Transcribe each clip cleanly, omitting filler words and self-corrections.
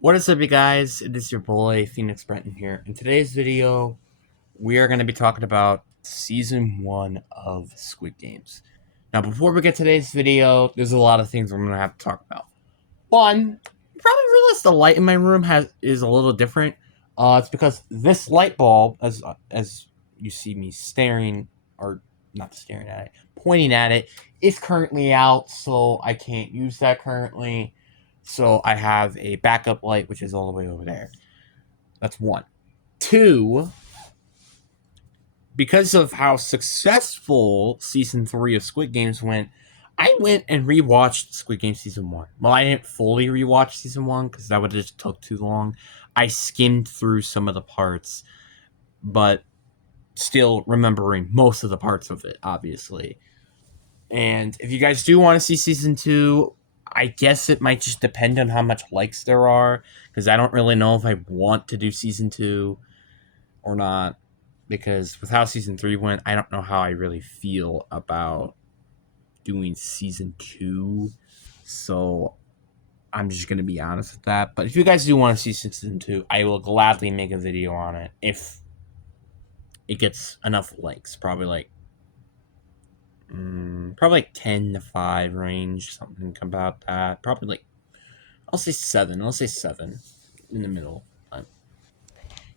What is up, you guys? It is your boy Phoenix Brenton here. In today's video, we are going to be talking about season 1 of Squid Games. Now, before we get to today's video, there's a lot of things we're going to have to talk about. One, you probably realized the light in my room is a little different. It's because this light bulb, as you see me staring, or not staring at it, pointing at it, is currently out, so I can't use that currently. So I have a backup light, which is all the way over there. That's one. Two, because of how successful season 3 of Squid Games went, I went and rewatched Squid Game season 1. Well, I didn't fully rewatch season 1 because that would have just took too long. I skimmed through some of the parts, but still remembering most of the parts of it, obviously. And if you guys do want to see season 2, I guess it might just depend on how much likes there are, because I don't really know if I want to do season 2 or not. Because with how season 3 went, I don't know how I really feel about doing season 2. So I'm just going to be honest with that. But if you guys do want to see season 2, I will gladly make a video on it if it gets enough likes. Probably like 10 to 5 range, something about that. Probably like, I'll say 7. I'll say 7 in the middle.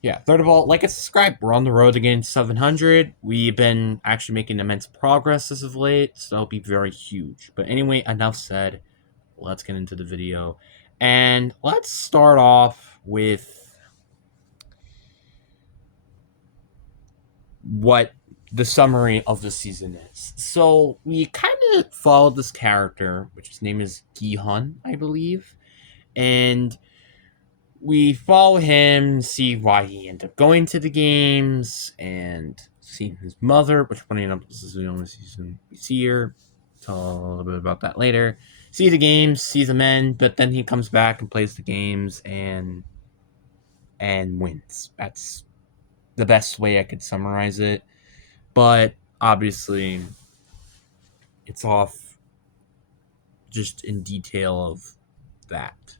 Yeah, third of all, like and subscribe. We're on the road again 700. We've been actually making immense progress as of late, so it'll be very huge. But anyway, enough said. Let's get into the video. And let's start off with what the summary of the season is. So we kind of followed this character, which his name is Gi-hun, I believe. And we follow him, see why he ended up going to the games, and seeing his mother, which funny enough, this is the only season we see her. Tell a little bit about that later. See the games, see the men, but then he comes back and plays the games and wins. That's the best way I could summarize it. But obviously, it's off just in detail of that.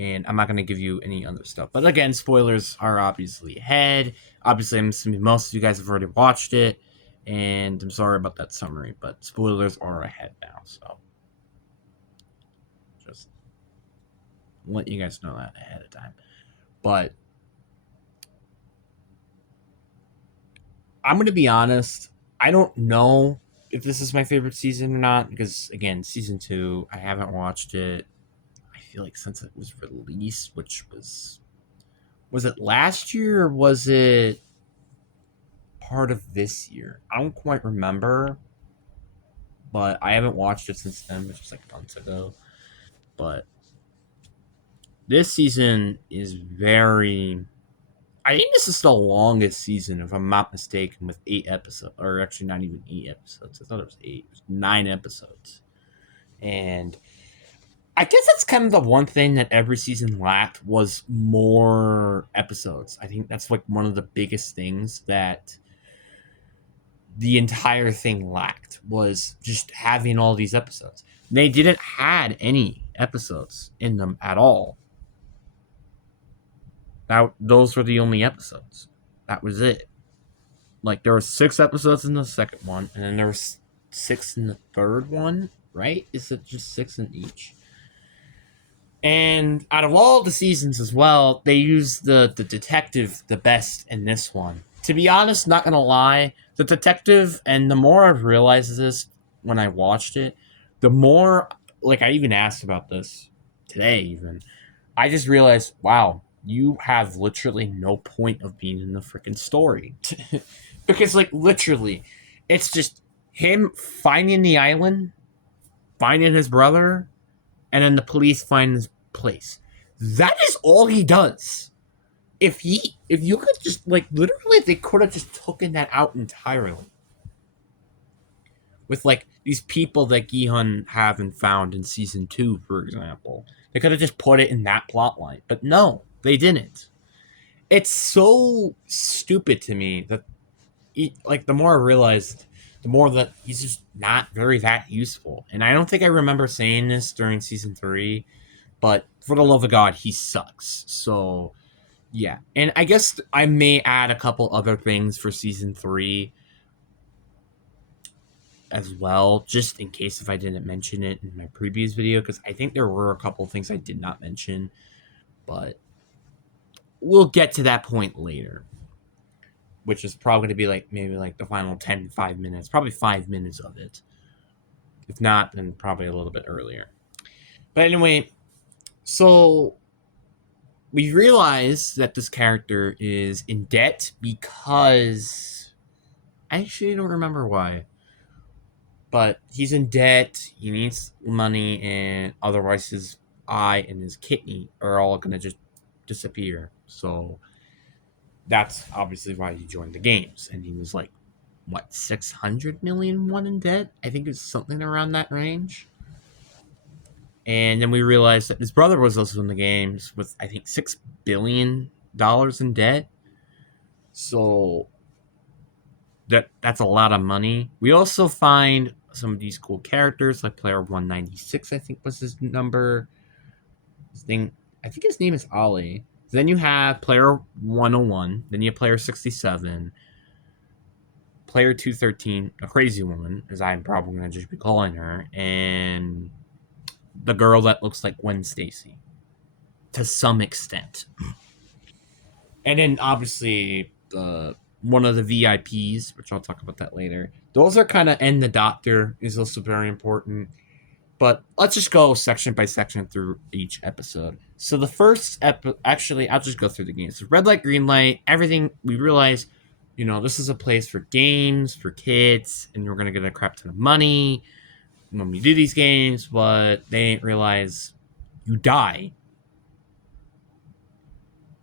And I'm not going to give you any other stuff. But again, spoilers are obviously ahead. Obviously, I'm assuming most of you guys have already watched it. And I'm sorry about that summary, but spoilers are ahead now. So just let you guys know that ahead of time. But I'm going to be honest. I don't know if this is my favorite season or not. Because, again, season 2, I haven't watched it. I feel like since it was released, which was it last year or was it part of this year? I don't quite remember, but I haven't watched it since then, which was like months ago. But this season is very. I think this is the longest season, if I'm not mistaken, with 8 episodes, or actually not even 8 episodes. I thought it was 8. It was 9 episodes, and I guess that's kind of the one thing that every season lacked was more episodes. I think that's like one of the biggest things that the entire thing lacked was just having all these episodes. They didn't had any episodes in them at all. Those were the only episodes. That was it. Like there were 6 episodes in the second one, and then there was 6 in the third one. Right? Is it just 6 in each? And out of all the seasons as well, they used the detective the best in this one. To be honest, not gonna lie, the detective, and the more I've realized this when I watched it, the more, like, I even asked about this today, even. I just realized, wow, you have literally no point of being in the freaking story. Because, like, literally, it's just him finding the island, finding his brother, and then the police find his place. That is all he does. If you could just, like, literally, they could have just taken that out entirely with, like, these people that Gi-hun haven't found in season 2, for example. They could have just put it in that plot line, but no, they didn't. It's so stupid to me that like the more I realized, the more that he's just not very that useful. And I don't think I remember saying this during season 3, but for the love of God, he sucks. So yeah, and I guess I may add a couple other things for season 3 as well, just in case if I didn't mention it in my previous video, because I think there were a couple things I did not mention, but we'll get to that point later, which is probably going to be like maybe like the final 5 minutes, probably 5 minutes of it. If not, then probably a little bit earlier. But anyway, so we realize that this character is in debt because I actually don't remember why. But he's in debt, he needs money, and otherwise his eye and his kidney are all going to just disappear. So that's obviously why he joined the games. And he was like, what, 600 million won in debt? I think it's something around that range. And then we realized that his brother was also in the games with, I think, $6 billion in debt. So that's a lot of money. We also find some of these cool characters, like player 196, I think was his number. I think his name is Ali. Then you have player 101. Then you have player 67. Player 213, a crazy woman, as I'm probably going to just be calling her. And the girl that looks like Gwen Stacy. To some extent. And then obviously one of the VIPs, which I'll talk about that later. Those are kind of, and the doctor is also very important. But let's just go section by section through each episode. So the first actually, I'll just go through the games. So red light, green light, everything. We realize, this is a place for games for kids, and we're gonna get a crap ton of money when we do these games. But they didn't realize you die.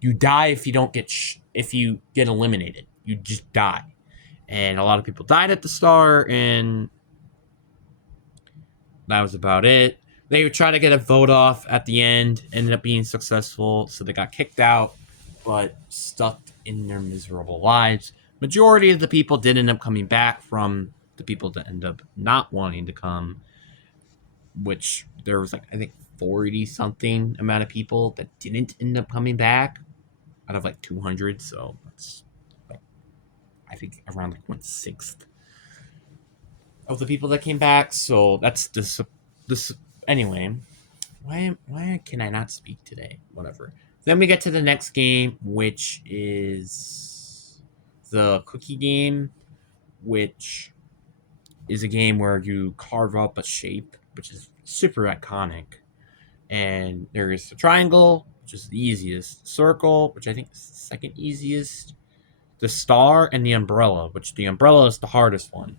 You die if you don't if you get eliminated. You just die, and a lot of people died at the start, and that was about it. They would try to get a vote off at the end, ended up being successful, so they got kicked out, but stuck in their miserable lives. Majority of the people did end up coming back from the people that end up not wanting to come, which there was like, I think 40 something amount of people that didn't end up coming back out of like 200. So that's like, I think around like 1/6 of the people that came back. So that's this anyway. Why can I not speak today? Whatever. Then we get to the next game, which is the cookie game, which is a game where you carve up a shape, which is super iconic. And there is the triangle, which is the easiest, circle, which I think is the second easiest, the star, and the umbrella, which the umbrella is the hardest one.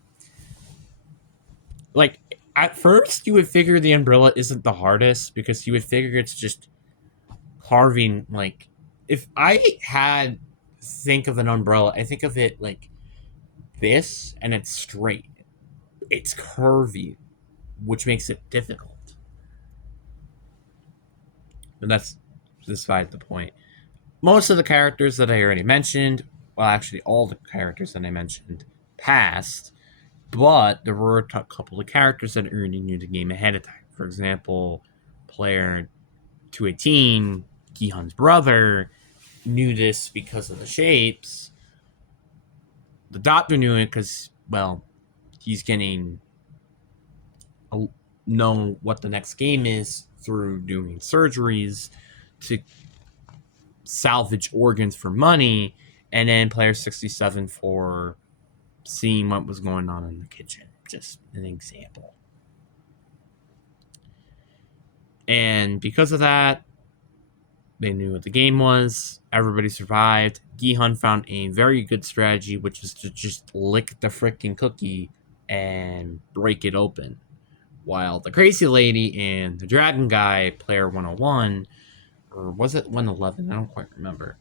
Like, at first, you would figure the umbrella isn't the hardest because you would figure it's just carving. Like, if I had think of an umbrella, I think of it like this, and it's straight. It's curvy, which makes it difficult. But that's beside the point. Most of the characters that I already mentioned, well, actually, all the characters that I mentioned passed, but there were a couple of characters that already knew the game ahead of time. For example, player 218, Gihan's brother, knew this because of the shapes. The doctor knew it because, well, he's getting know what the next game is through doing surgeries to salvage organs for money, and then player 67 for seeing what was going on in the kitchen. Just an example. And because of that, they knew what the game was. Everybody survived. Gihan found a very good strategy, which is to just lick the freaking cookie and break it open. While the crazy lady and the dragon guy, player 101, or was it 111? I don't quite remember.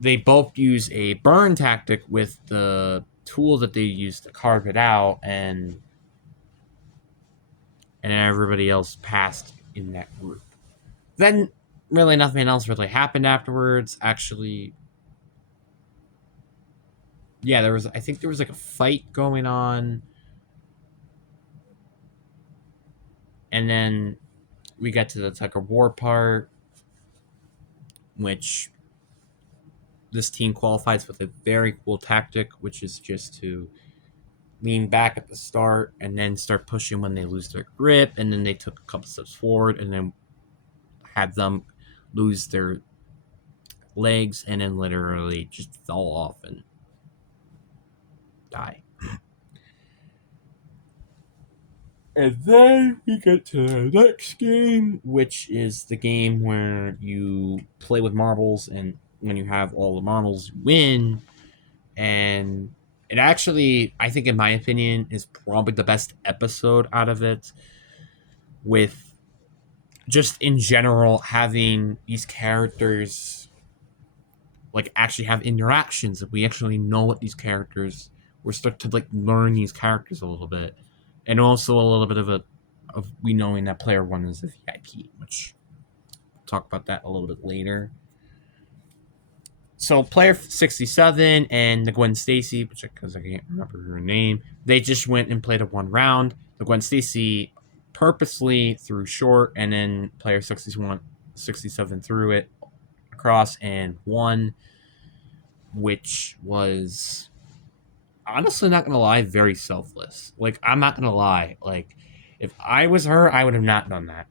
They both use a burn tactic with the tool that they use to carve it out, and everybody else passed in that group. Then really nothing else really happened afterwards. Actually, yeah, I think there was like a fight going on, and then we get to the tug of war part, which this team qualifies with a very cool tactic, which is just to lean back at the start and then start pushing when they lose their grip, and then they took a couple steps forward and then had them lose their legs and then literally just fall off and die. And then we get to the next game, which is the game where you play with marbles, and when you have all the marbles, you win. And it actually, I think, in my opinion, is probably the best episode out of it, with just in general having these characters like actually have interactions, that we actually know what these characters, we're start to like learn these characters a little bit, and also a little bit of we knowing that player one is a VIP, which we'll talk about that a little bit later. So player 67 and the Gwen Stacy, which because I can't remember her name, they just went and played a one round. The Gwen Stacy purposely threw short, and then player 67 threw it across and won, which was honestly, not gonna lie, very selfless. Like, I'm not gonna lie. Like, if I was her, I would have not done that.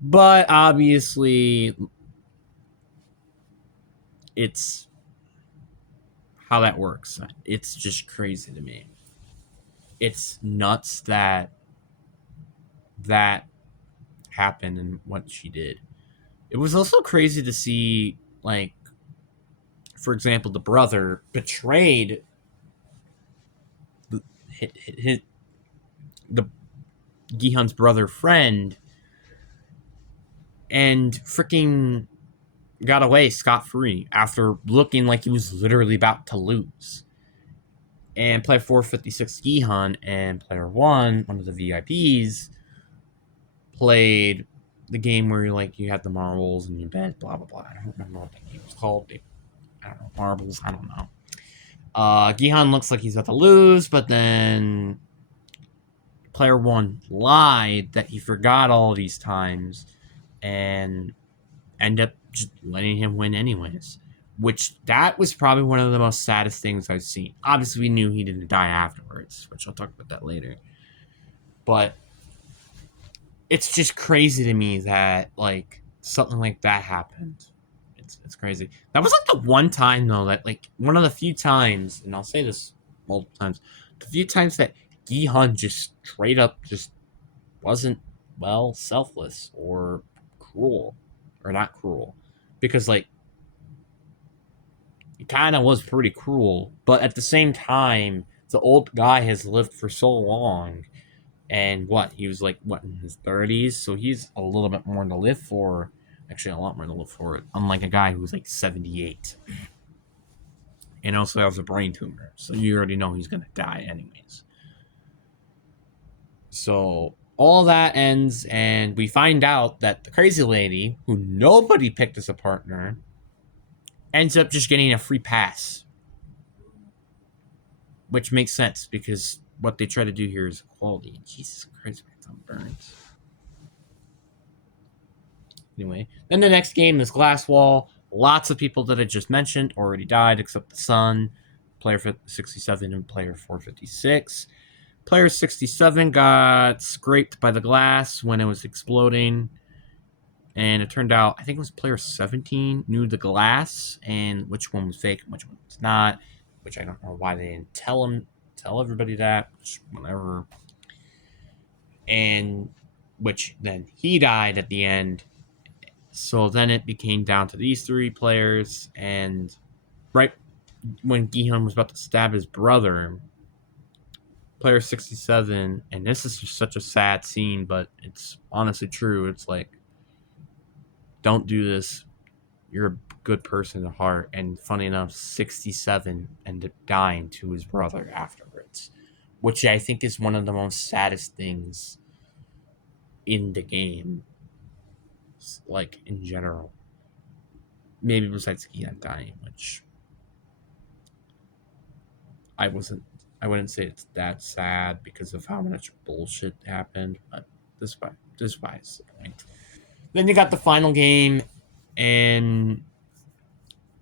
But obviously, it's how that works. It's just crazy to me. It's nuts that that happened and what she did. It was also crazy to see, like, for example, the brother betrayed the Gihan's brother friend and freaking got away scot-free after looking like he was literally about to lose. And player 456 Gihan and player one of the VIPs, played the game where you had the marbles and you bet, blah blah blah. I don't remember what that game was called. I don't know, marbles. I don't know. Gihan looks like he's about to lose, but then player one lied that he forgot all these times and end up just letting him win anyways. Which, that was probably one of the most saddest things I've seen. Obviously, we knew he didn't die afterwards, which I'll talk about that later. But it's just crazy to me that, like, something like that happened. It's crazy. That was like the one time though that, like, one of the few times, and I'll say this multiple times, the few times that Gihan just straight up just wasn't, well, selfless or cruel, or not cruel, because, like, he kind of was pretty cruel, but at the same time, the old guy has lived for so long, and he was like, in his 30s, so he's a little bit more to live for. Actually, a lot more to live for it, unlike a guy who's like 78 and also has a brain tumor, so you already know he's gonna die anyways. So all that ends, and we find out that the crazy lady, who nobody picked as a partner, ends up just getting a free pass, which makes sense because what they try to do here is equality. Jesus Christ, my thumb burns. Anyway, then the next game is Glass Wall. Lots of people that I just mentioned already died, except the Sun, player 67 and player 456. Player 67 got scraped by the glass when it was exploding, and it turned out, I think it was player 17 knew the glass and which one was fake and which one was not, which I don't know why they didn't tell everybody that, which, whatever. And which then he died at the end. So then it became down to these three players, and right when Gihan was about to stab his brother, player 67, and this is just such a sad scene, but it's honestly true. It's like, don't do this. You're a good person at heart. And funny enough, 67 ended up dying to his brother afterwards, which I think is one of the most saddest things in the game, like, in general. Maybe besides Gihan dying, which I wouldn't say it's that sad because of how much bullshit happened, but despise the point. Then you got the final game, and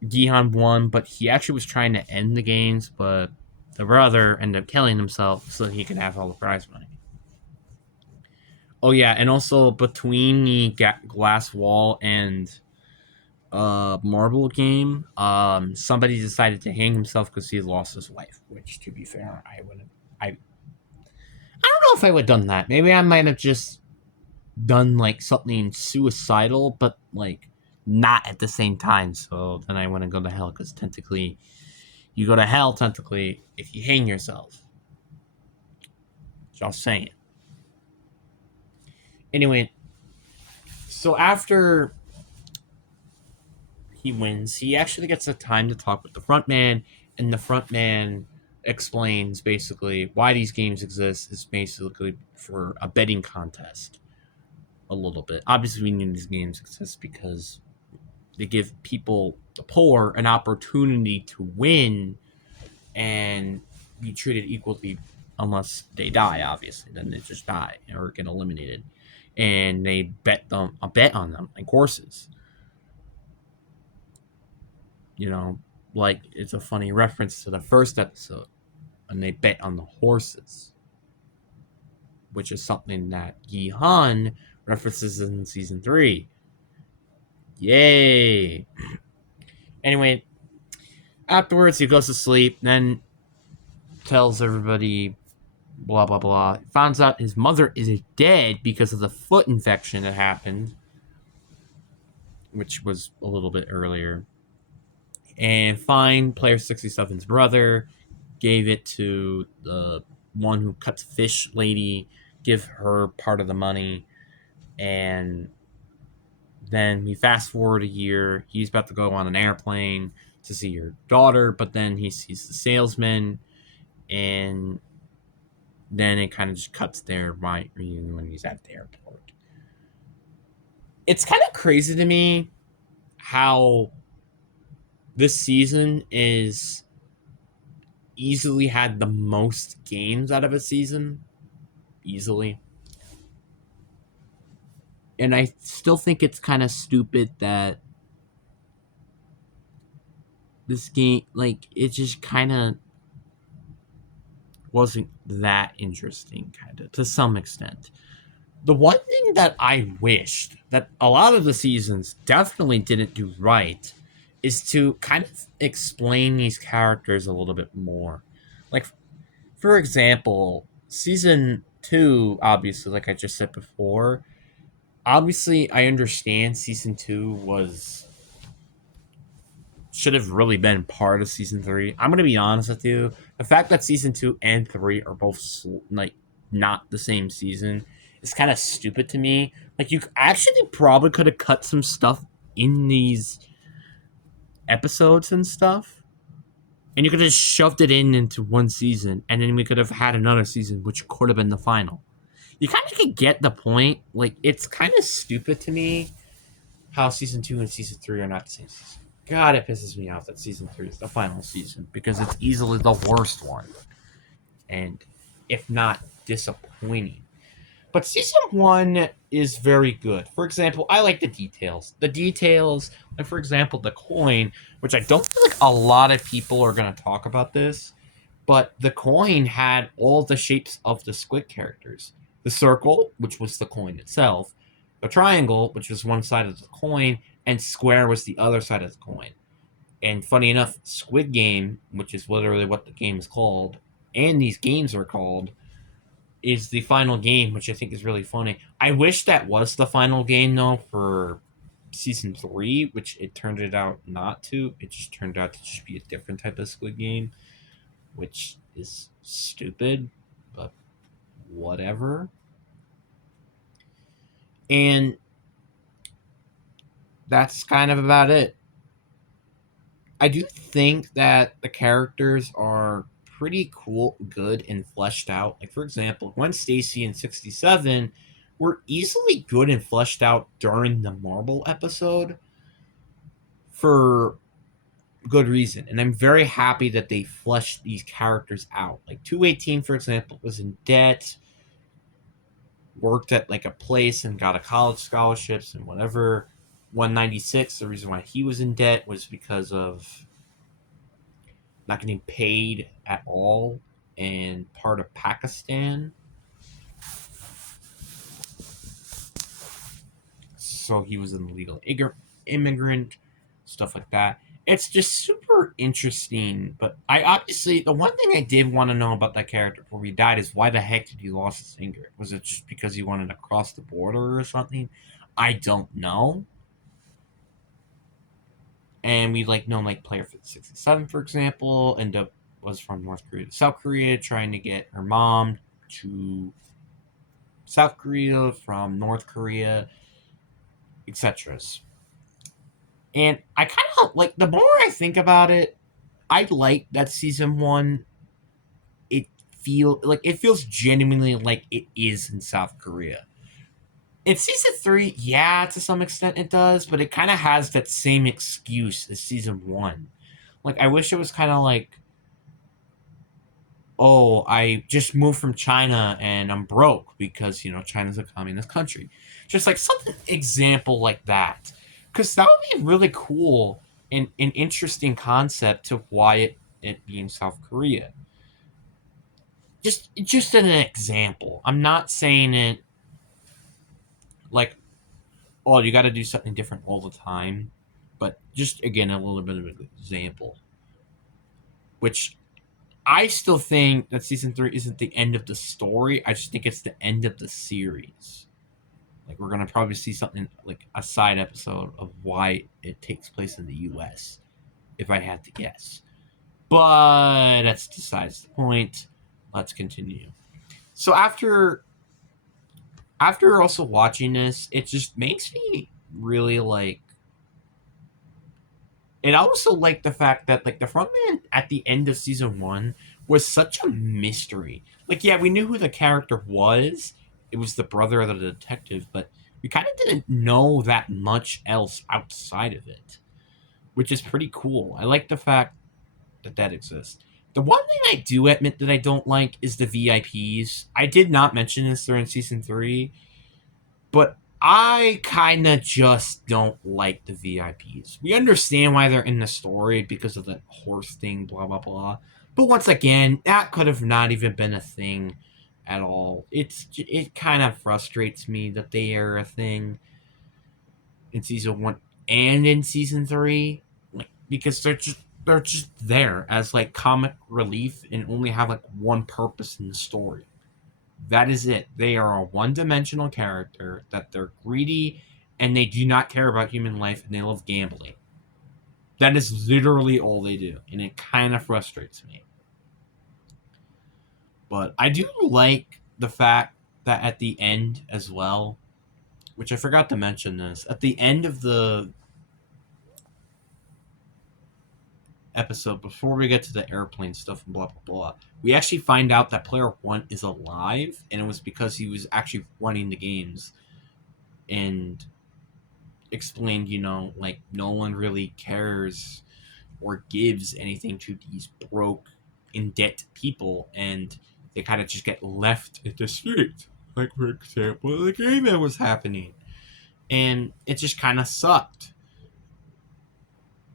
Gihan won, but he actually was trying to end the games, but the brother ended up killing himself so that he could have all the prize money. Oh yeah, and also between the glass wall and marble game, somebody decided to hang himself because he lost his wife. Which, to be fair, I wouldn't. I don't know if I would have done that. Maybe I might have just done like something suicidal, but like not at the same time. So then I wouldn't go to hell because technically, you go to hell technically if you hang yourself. Just saying. Anyway, so after he wins, he actually gets a time to talk with the front man, and the front man explains basically why these games exist is basically for a betting contest. A little bit. Obviously, we need these games exist because they give people, the poor, an opportunity to win and be treated equally, unless they die. Obviously, then they just die or get eliminated, and they bet on them like horses. You know, like it's a funny reference to the first episode, and they bet on the horses, which is something that Yi Han references in season 3. Yay! Anyway, afterwards he goes to sleep, then tells everybody blah blah blah. Finds out his mother is dead because of the foot infection that happened, which was a little bit earlier. And find player 67's brother, gave it to the one who cuts fish lady, give her part of the money, and then we fast forward a year. He's about to go on an airplane to see your daughter, but then he sees the salesman, and then it kind of just cuts there right when he's at the airport. It's kind of crazy to me how this season is easily had the most games out of a season. Easily. And I still think it's kind of stupid that this game, like, it just kind of wasn't that interesting, kind of, to some extent. The one thing that I wished that a lot of the seasons definitely didn't do right is to kind of explain these characters a little bit more. Like, for example, season 2, obviously, like I just said before, obviously I understand season 2 should have really been part of season 3. I'm gonna be honest with you. The fact that season 2 and 3 are both like not the same season is kind of stupid to me. Like, you actually probably could have cut some stuff in these episodes and stuff, and you could have just shoved it into one season, and then we could have had another season, which could have been the final. You kind of can get the point. Like, it's kind of stupid to me how season 2 and season 3 are not the same season. God, it pisses me off that season 3 is the final season because it's easily the worst one. And if not disappointing. But season 1 is very good. For example, I like the details. The details, like for example, the coin, which I don't feel like a lot of people are going to talk about this, but the coin had all the shapes of the Squid characters. The circle, which was the coin itself, the triangle, which was one side of the coin, and square was the other side of the coin. And funny enough, Squid Game, which is literally what the game is called, and these games are called, is the final game, which I think is really funny. I wish that was the final game, though, for season 3, which it turned it out not to. It just turned out to just be a different type of Squid Game, which is stupid, but whatever. And that's kind of about it. I do think that the characters are pretty cool, good, and fleshed out. Like, for example, Gwen Stacy and 67 were easily good and fleshed out during the Marble episode for good reason. And I'm very happy that they fleshed these characters out. Like, 218, for example, was in debt. worked at like a place and got a college scholarships and whatever. 196, the reason why he was in debt was because of not getting paid at all in part of Pakistan. So he was an illegal immigrant, stuff like that. It's just super interesting. But I obviously, the one thing I did want to know about that character before he died is why the heck did he lost his finger? Was it just because he wanted to cross the border or something? I don't know. And we like know like player 67, for example, end up was from North Korea to South Korea, trying to get her mom to South Korea from North Korea, etc. And I kind of like, the more I think about it, I like that season one. It feels genuinely like it is in South Korea. In season three, yeah, to some extent it does, but it kind of has that same excuse as season one. Like, I wish it was kind of like, oh, I just moved from China and I'm broke because, China's a communist country. Just like something example like that. Because that would be really cool and an interesting concept to why it being South Korea. Just an example. I'm not saying it like, oh, you got to do something different all the time. But just, again, a little bit of an example. Which I still think that season three isn't the end of the story. I just think it's the end of the series. Like, we're gonna probably see something like a side episode of why it takes place in the U.S. If I had to guess, but that's besides the point. Let's continue. So after also watching this, it just makes me really like. And I also like the fact that like the frontman at the end of season one was such a mystery. Like, yeah, we knew who the character was. It was the brother of the detective, but we kind of didn't know that much else outside of it, which is pretty cool. I like the fact that that exists. The one thing I do admit that I don't like is the VIPs. I did not mention this during season three, but I kind of just don't like the VIPs. We understand why they're in the story because of the horse thing, blah, blah, blah. But once again, that could have not even been a thing at all. It kind of frustrates me that they are a thing in season one and in season three, like, because they're just there as like comic relief and only have like one purpose in the story. That is it. They are a one-dimensional character that they're greedy and they do not care about human life and they love gambling. That is literally all they do, and it kind of frustrates me. But I do like the fact that at the end as well, which I forgot to mention this, at the end of the episode, before we get to the airplane stuff and blah blah blah, we actually find out that player one is alive, and it was because he was actually running the games and explained, like no one really cares or gives anything to these broke, in debt people, and they kind of just get left at the street. Like, for example, the game that was happening. And it just kind of sucked.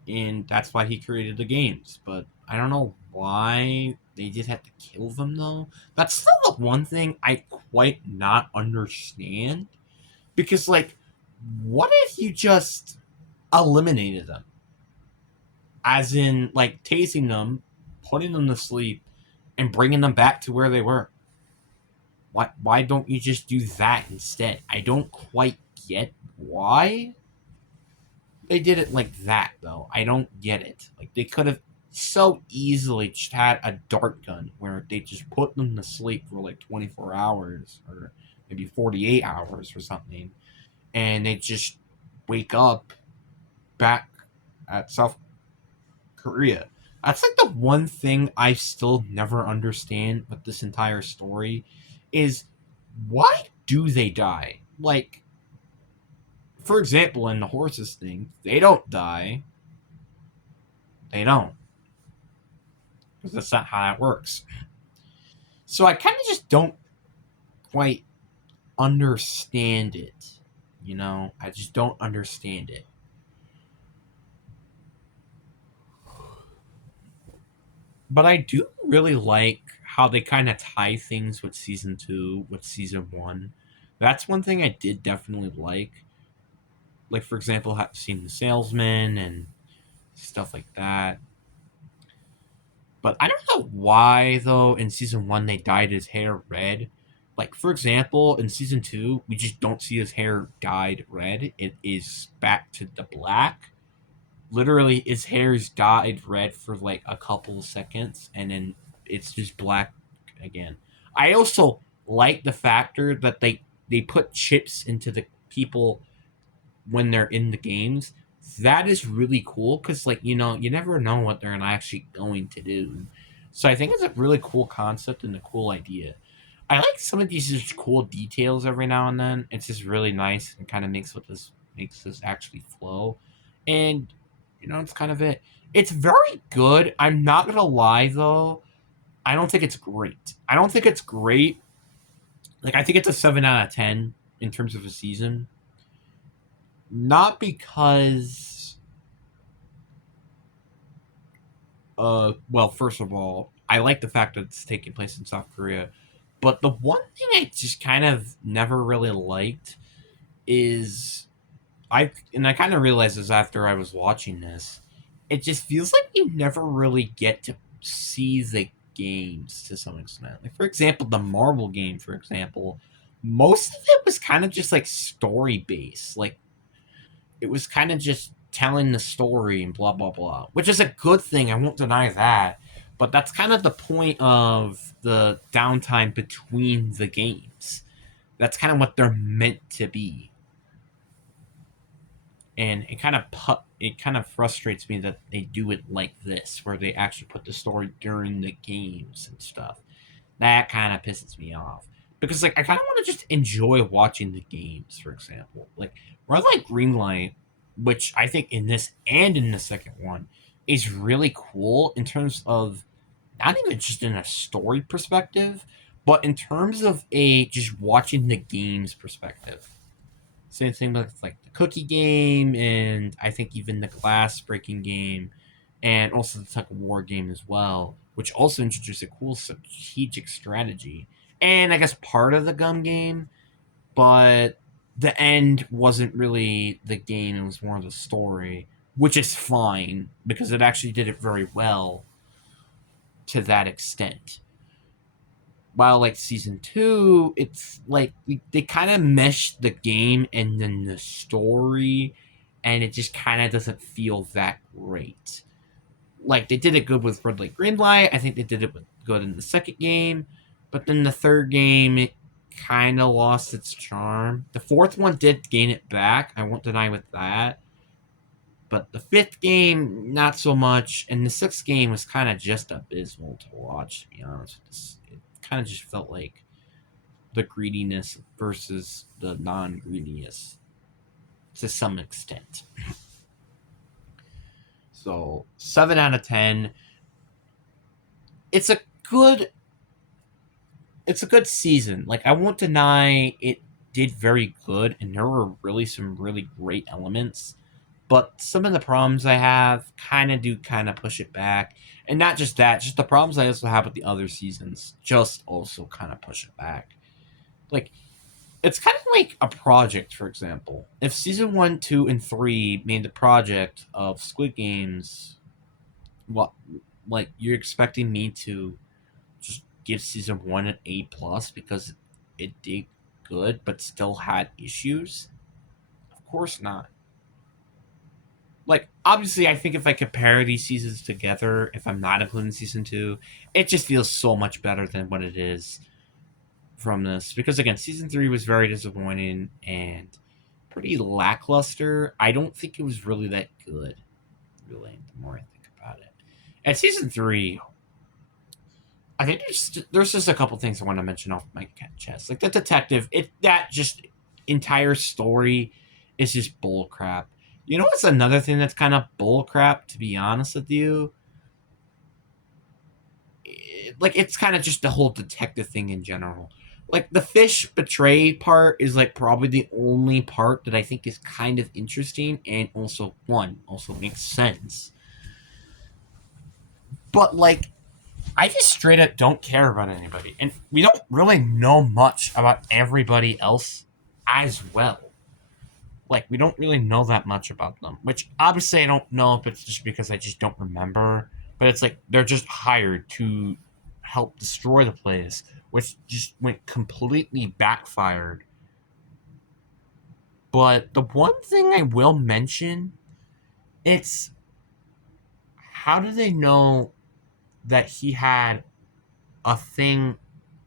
And that's why he created the games. But I don't know why they did have to kill them, though. That's still the one thing I quite not understand. Because, like, what if you just eliminated them? As in, like, tasing them, putting them to sleep, and bringing them back to where they were. Why don't you just do that instead? I don't quite get why they did it like that, though. I don't get it. Like, they could have so easily just had a dart gun where they just put them to sleep for like 24 hours or maybe 48 hours or something, and they just wake up back at South Korea. That's like the one thing I still never understand with this entire story is, why do they die? Like, for example, in the horses thing, they don't die. They don't. Because that's not how that works. So I kind of just don't quite understand it. I just don't understand it. But I do really like how they kind of tie things with season two, with season one. That's one thing I did definitely like. Like, for example, seeing the salesman and stuff like that. But I don't know why, though, in season one they dyed his hair red. Like, for example, in season two, we just don't see his hair dyed red. It is back to the black. Literally, his hair is dyed red for like a couple of seconds, and then it's just black again. I also like the factor that they put chips into the people when they're in the games. That is really cool because, like, you never know what they're actually going to do. So I think it's a really cool concept and a cool idea. I like some of these just cool details every now and then. It's just really nice and kind of makes this actually flow. And it's kind of it. It's very good. I'm not gonna lie though. I don't think it's great. I don't think it's great. Like, I think it's a 7 out of 10 in terms of a season. Not because well, first of all, I like the fact that it's taking place in South Korea. But the one thing I just kind of never really liked is I kind of realized this after I was watching this. It just feels like you never really get to see the games to some extent. Like, for example, the Marvel game, for example, most of it was kind of just like story based. Like, it was kind of just telling the story and blah blah blah, which is a good thing. I won't deny that. But that's kind of the point of the downtime between the games. That's kind of what they're meant to be. And it kind of frustrates me that they do it like this, where they actually put the story during the games and stuff. That kind of pisses me off because, like, I kind of want to just enjoy watching the games. For example, like, rather like Greenlight, which I think in this and in the second one is really cool in terms of not even just in a story perspective, but in terms of a just watching the games perspective. Same thing with like the cookie game, and I think even the glass breaking game, and also the tug of war game as well, which also introduced a cool strategic strategy. And I guess part of the gum game, but the end wasn't really the game; it was more of the story, which is fine because it actually did it very well to that extent. While like season two, it's like they kind of mesh the game and then the story, and it just kind of doesn't feel that great. Like, they did it good with Red Light Green Light. I think they did it good in the second game, but then the third game it kind of lost its charm. The fourth one did gain it back. I won't deny with that. But the fifth game, not so much, and the sixth game was kind of just abysmal to watch. To be honest, it kind of just felt like the greediness versus the non-greediness to some extent. So 7 out of 10. It's a good it's a good season. Like, I won't deny it did very good and there were really some really great elements. But some of the problems I have kind of push it back. And not just that, just the problems I also have with the other seasons just also kind of push it back. Like, it's kind of like a project, for example. If season one, two, and three made the project of Squid Games, what, like, you're expecting me to just give season one an A+ because it did good but still had issues? Of course not. Like, obviously, I think if I compare these seasons together, if I'm not including season two, it just feels so much better than what it is from this. Because again, season three was very disappointing and pretty lackluster. I don't think it was really that good, really, the more I think about it. And season three, I think there's just a couple things I want to mention off my chest. Like the detective, that just entire story is just bull crap. You know what's another thing that's kind of bull crap, to be honest with you? Like, it's kind of just the whole detective thing in general. Like the fish betray part is like probably the only part that I think is kind of interesting and also makes sense. But like I just straight up don't care about anybody. And we don't really know much about everybody else as well. Like, we don't really know that much about them, which obviously I don't know if it's just because I just don't remember, but it's like they're just hired to help destroy the place, which just went completely backfired. But the one thing I will mention, it's how do they know that he had a thing,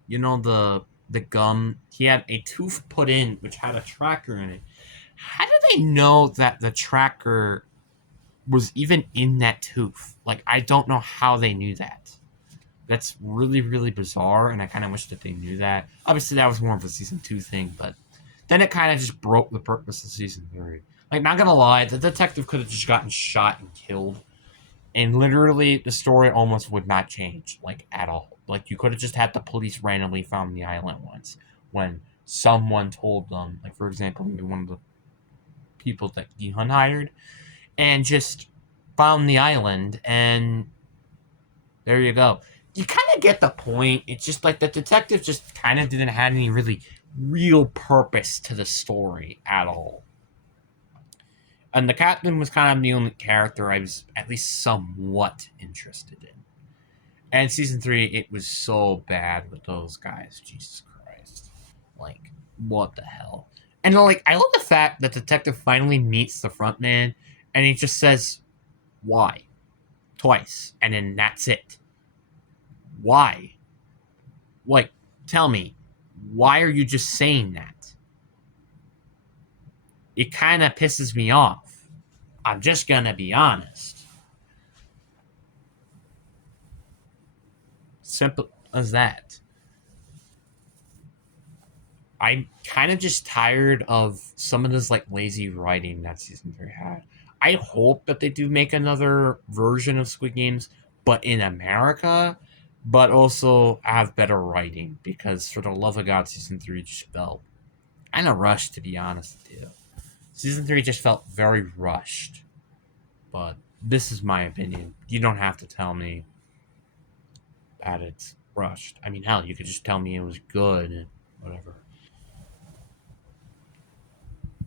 the gum, he had a tooth put in which had a tracker in it. How do they know that the tracker was even in that tooth? Like, I don't know how they knew that. That's really, really bizarre, and I kind of wish that they knew that. Obviously, that was more of a season 2 thing, but then it kind of just broke the purpose of season 3. Like, not gonna lie, the detective could have just gotten shot and killed, and literally the story almost would not change, like, at all. Like, you could have just had the police randomly found the island once when someone told them, like, for example, maybe one of the people that Gihun hired, and just found the island, and there you go. You kind of get the point. It's just like the detective just kind of didn't have any really real purpose to the story at all. And the captain was kind of the only character I was at least somewhat interested in. And season 3, it was so bad with those guys. Jesus Christ. Like, what the hell? And like, I love the fact that the detective finally meets the front man and he just says, why? Twice. And then that's it. Why? Like, tell me, why are you just saying that? It kind of pisses me off. I'm just gonna be honest. Simple as that. I'm kind of just tired of some of this like lazy writing that season 3 had. I hope that they do make another version of Squid Games, but in America, but also have better writing because for the love of God, season 3 just felt kind of rushed, to be honest with you. Season 3 just felt very rushed, but this is my opinion. You don't have to tell me that it's rushed. I mean, hell, you could just tell me it was good and whatever.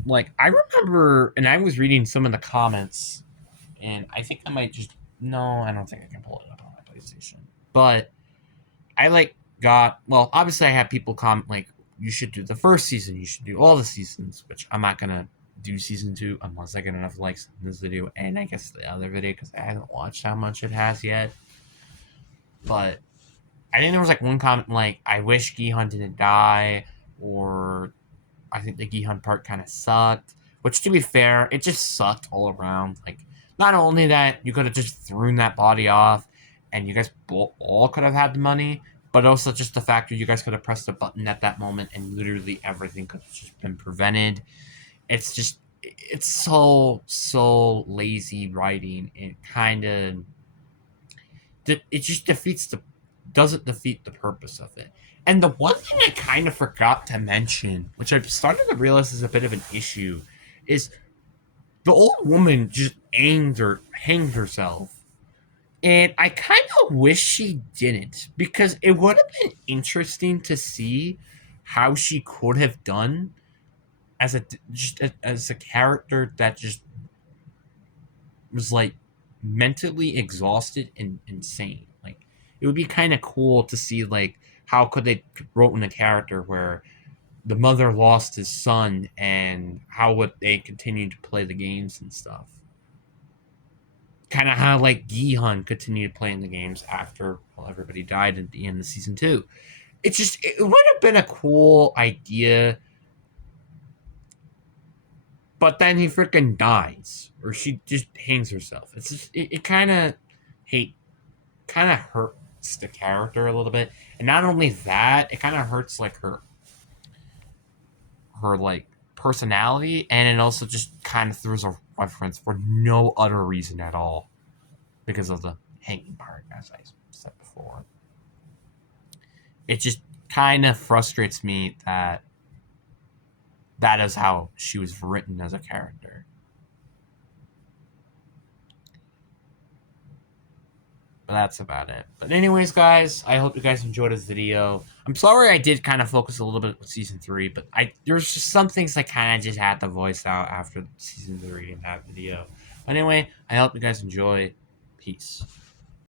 Like, I remember, and I was reading some of the comments, and I think I might just. No, I don't think I can pull it up on my PlayStation. But I, like, well, obviously, I have people comment, like, you should do the first season, you should do all the seasons, which I'm not gonna do season 2 unless I get enough likes in this video, and I guess the other video, because I haven't watched how much it has yet. But I think there was like one comment like, I wish Gihun didn't die, or I think the Gihun part kind of sucked. Which, to be fair, it just sucked all around. Like, not only that you could have just thrown that body off, and you guys all could have had the money, but also just the fact that you guys could have pressed a button at that moment, and literally everything could have just been prevented. It's just, it's so lazy writing. It kind of, it just doesn't defeat the purpose of it. And the one thing I kind of forgot to mention, which I've started to realize is a bit of an issue, is the old woman just hanged herself. And I kind of wish she didn't, because it would have been interesting to see how she could have done as a character that just was like mentally exhausted and insane. Like, it would be kind of cool to see like how could they wrote in a character where the mother lost his son and how would they continue to play the games and stuff. Kind of how like Gihun continued playing the games after everybody died at the end of season 2. It would have been a cool idea, but then he freaking dies or she just hangs herself. It's just it kind of hate kind of hurts the character a little bit, and not only that, it kind of hurts like her like personality, and it also just kind of throws a reference for no other reason at all because of the hanging part, as I said before. It just kind of frustrates me that that is how she was written as a character. But that's about it. But anyways, guys, I hope you guys enjoyed this video. I'm sorry I did kind of focus a little bit with season 3, but there's just some things I kind of just had to voice out after season 3 in that video. Anyway, I hope you guys enjoy. Peace.